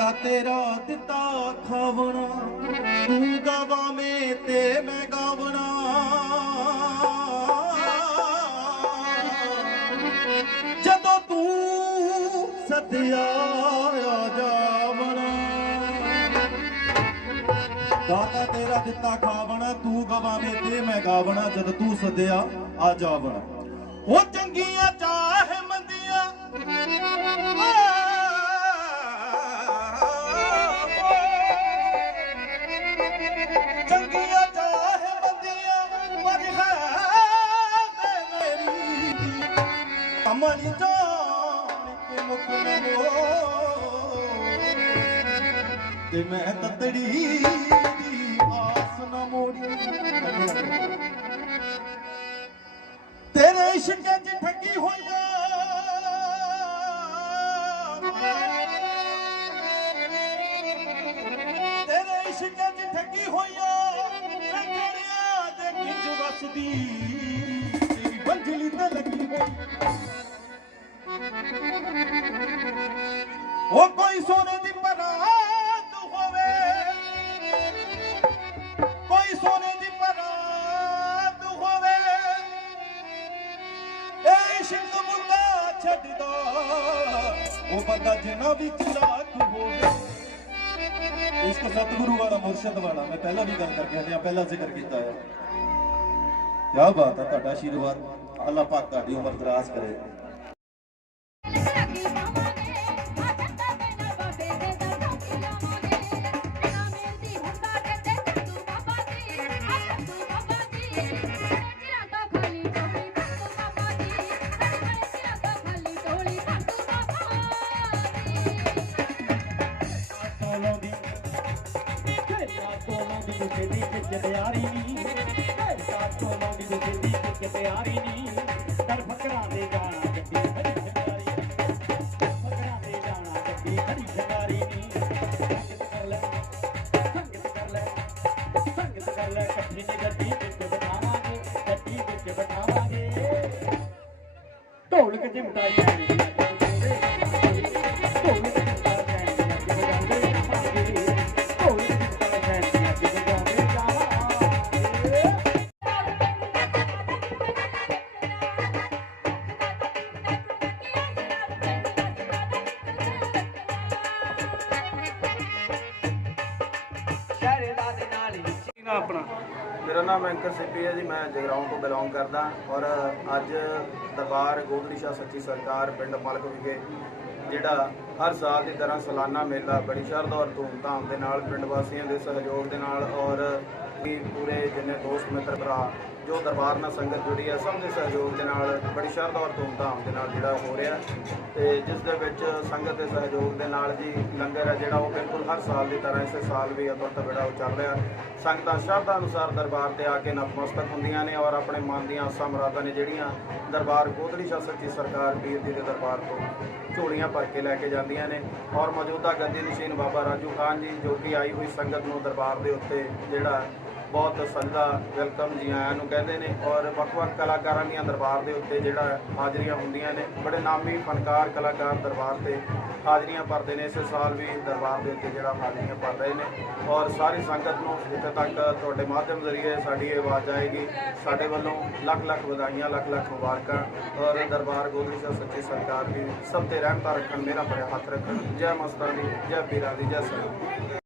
ਦਾਤਾ ਤੇਰਾ ਦਿੱਤਾ ਖਾਵਣਾ। ਤੂੰ ਗਵਾਵੇਂ ਤੇ ਮੈਂ ਗਾਵਣਾ। ਜਦੋਂ ਤੂੰ ਸੱਦਿਆ ਆ ਜਾਵਣਾ। ਦਾਤਾ ਤੇਰਾ ਦਿੱਤਾ ਖਾਵਣਾ, ਤੂੰ ਗਵਾਵੇਂ ਤੇ ਮੈਂ ਗਾਵਣਾ, ਜਦ ਤੂੰ ਸੱਦਿਆ ਆ ਜਾਵਣਾ। ਉਹ ਚੰਗੀਆਂ ਚਾਹੇ ਮੰਦੀਆਂ। ਕਮਲੀ ਜਾਨ ਕੇ ਮੁਖ ਤੇ ਮੈਂ ਤਤੜੀ ਦੀ ਆਸ ਨਾ ਮੋੜੀ ਤੇਰੇ ਇਸ਼ਕ 'ਚ ਠੱਗੀ ਹੋਈਆਂ ਤੇਰੇ ਇਸ਼ਕ 'ਚ ਠੱਗੀ ਹੋਈਆਂ ਰਖੜਿਆ ਦੇ ਕਿੰਜ ਵਸਦੀ ਉਹ ਕੋਈ ਸੋਨੇ ਦੀ ਬਰਾਤ ਹੋਵੇ। ਕੋਈ ਸੋਨੇ ਦੀ ਬਰਾਤ ਹੋਵੇ। ਇਹ ਇਸ਼ਕ ਮੁੰਡਾ ਛੱਡਦਾ ਉਹ ਬੰਦਾ ਜਿੰਨਾ ਵੀ ਚਲਾਕ ਹੋਵੇ। ਇਸ਼ਕ ਸਤਿਗੁਰੂ ਵਾਲਾ, ਮੁਰਸ਼ਿਦ ਵਾਲਾ। ਮੈਂ ਪਹਿਲਾਂ ਵੀ ਗੱਲ ਕਰਕੇ ਹਟਿਆ, ਪਹਿਲਾਂ ਜ਼ਿਕਰ ਕੀਤਾ ਆ। ਕੀ ਬਾਤ ਹੈ ਤੁਹਾਡਾ ਆਸ਼ੀਰਵਾਦ। ਅੱਲਾਹ ਪਾਕ ਤੁਹਾਡੀ ਉਮਰ ਦਰਾਜ਼ ਕਰੇ। ਕੋਲੋਂ ਦੀ ਕਿਸੇ ਦੀ ਕਿੱਚ ਤਿਆਰੀ ਨਹੀਂ ਤੇਰਾ ਕੋਲੋਂ ਦੀ ਕਰ ਫਕਰਾਂ ਦੇ ਜਾਣਾ ਗੱਡੀ ਖੜੀ ਖਿਡਾਰੀ ਫਕਰਾਂ ਦੇ ਜਾਣਾ ਗੱਡੀ ਖੜੀ ਖਿਡਾਰੀ ਨਹੀਂ ਸੰਗਤ ਕਰ ਲੈ ਸੰਗਤ ਕਰ ਲੈ ਸੰਗਤ ਕਰ ਲੈ ਇਕੱਠੀ ਦੀ ਗੱਡੀ ਵਿੱਚ ਬਿਠਾਵਾਂਗੇ ਗੱਡੀ ਵਿੱਚ ਬਿਠਾਵਾਂਗੇ ਢੋਲਕ ਚਿਮਟਾ ਜਾਣੀ ਆਪਣਾ? ਮੇਰਾ ਨਾਮ ਐਂਕਰ ਸਿੱਪੀ ਹੈ ਜੀ, ਮੈਂ ਜਗਰਾਉਂ ਤੋਂ ਬਿਲੋਂਗ ਕਰਦਾ ਔਰ ਅੱਜ ਦਰਬਾਰ ਗੋਦੜੀ ਸ਼ਾਹ ਸੱਚੀ ਸਰਕਾਰ ਪਿੰਡ ਮਲਕ ਵਿਖੇ ਜਿਹੜਾ ਹਰ ਸਾਲ ਦੀ ਤਰ੍ਹਾਂ ਸਾਲਾਨਾ ਮੇਲਾ ਬੜੀ ਸ਼ਰਧਾ ਔਰ ਧੂਮਧਾਮ ਦੇ ਨਾਲ ਪਿੰਡ ਵਾਸੀਆਂ ਦੇ ਸਹਿਯੋਗ ਦੇ ਨਾਲ ਔਰ ਵੀ ਪੂਰੇ ਜਿੰਨੇ ਦੋਸਤ ਮਿੱਤਰ ਭਰਾ ਜੋ ਦਰਬਾਰ ਨਾਲ ਸੰਗਤ ਜੁੜੀ ਹੈ ਸਭ ਦੇ ਸਹਿਯੋਗ ਦੇ ਨਾਲ ਬੜੀ ਸ਼ਰਧਾ ਔਰ ਧੂਮਧਾਮ ਦੇ ਨਾਲ ਜਿਹੜਾ ਹੋ ਰਿਹਾ। ਤੇ ਜਿਸ ਦੇ ਵਿੱਚ ਸੰਗਤ ਦੇ ਸਹਿਯੋਗ ਦੇ ਨਾਲ ਜੀ ਲੰਗਰ ਹੈ ਜਿਹੜਾ ਉਹ ਬਿਲਕੁਲ ਹਰ ਸਾਲ ਦੀ ਤਰ੍ਹਾਂ ਇਸੇ ਸਾਲ ਵੀ ਅਤੁੱਟ ਜਿਹੜਾ ਉਹ ਚੱਲ ਰਿਹਾ ਸੰਗਤਾਂ ਸ਼ਰਧਾ ਅਨੁਸਾਰ ਦਰਬਾਰ ਤੇ ਆ ਕੇ ਨਤਮਸਤਕ ਹੁੰਦੀਆਂ ਨੇ ਔਰ ਆਪਣੇ ਮਨ ਦੀਆਂ ਆਸਾਂ ਮੁਰਾਦਾਂ ਨੇ ਜਿਹੜੀਆਂ ਦਰਬਾਰ ਕੋਤੜੀ ਸ਼ਾਸਕ ਸੱਚੀ ਸਰਕਾਰ ਪੀਰ ਜੀ ਦੇ ਦਰਬਾਰ ਤੋਂ ਝੋਲੀਆਂ ਭਰ ਕੇ ਲੈ ਕੇ ਜਾਂਦੀਆਂ ਨੇ ਔਰ ਮੌਜੂਦਾ ਗੱਦੀ ਨਸ਼ੀਨ ਬਾਬਾ ਰਾਜੂ ਖਾਨ ਜੀ ਜੋ ਕਿ ਆਈ ਹੋਈ ਸੰਗਤ ਨੂੰ ਦਰਬਾਰ ਦੇ ਉੱਤੇ ਜਿਹੜਾ ਬਹੁਤ ਸੰਦਾ ਵੈਲਕਮ ਜੀ ਆਇਆਂ ਨੂੰ ਕਹਿੰਦੇ ਨੇ ਔਰ ਵੱਖ-ਵੱਖ ਕਲਾਕਾਰਾਂ ਦੀਆਂ ਦਰਬਾਰ ਦੇ ਉੱਤੇ ਜਿਹੜਾ ਹਾਜ਼ਰੀਆਂ ਹੁੰਦੀਆਂ ਨੇ, ਬੜੇ ਨਾਮੀ ਫਨਕਾਰ ਕਲਾਕਾਰ ਦਰਬਾਰ ਤੇ ਹਾਜ਼ਰੀਆਂ ਭਰਦੇ ਨੇ, ਇਸੇ ਸਾਲ ਵੀ ਦਰਬਾਰ ਦੇ ਉੱਤੇ ਜਿਹੜਾ ਹਾਜ਼ਰੀਆਂ ਭਰ ਰਹੇ ਨੇ ਔਰ ਸਾਰੀ ਸੰਗਤ ਨੂੰ ਇੱਥੇ ਤੱਕ ਤੁਹਾਡੇ ਮਾਧਿਅਮ ਜ਼ਰੀਏ ਸਾਡੀ ਇਹ ਆਵਾਜ਼ ਆਏਗੀ, ਸਾਡੇ ਵੱਲੋਂ ਲੱਖ ਲੱਖ ਵਧਾਈਆਂ ਲੱਖ ਲੱਖ ਮੁਬਾਰਕਾਂ ਔਰ ਦਰਬਾਰ ਗੋਦੜੀ ਸਾਹਿਬ ਸੱਚੀ ਸਰਕਾਰ ਵੀ ਸਭ ਤੇ ਰਹਿਮਤਾਂ ਰੱਖਣ ਮੇਰਾ ਬੜਾ ਹੱਥ ਰੱਖਣ। ਜੈ ਮਸਤਾਂ ਦੀ, ਜੈ ਪੀਰਾਂ ਦੀ, ਜੈ ਸਲਾਮ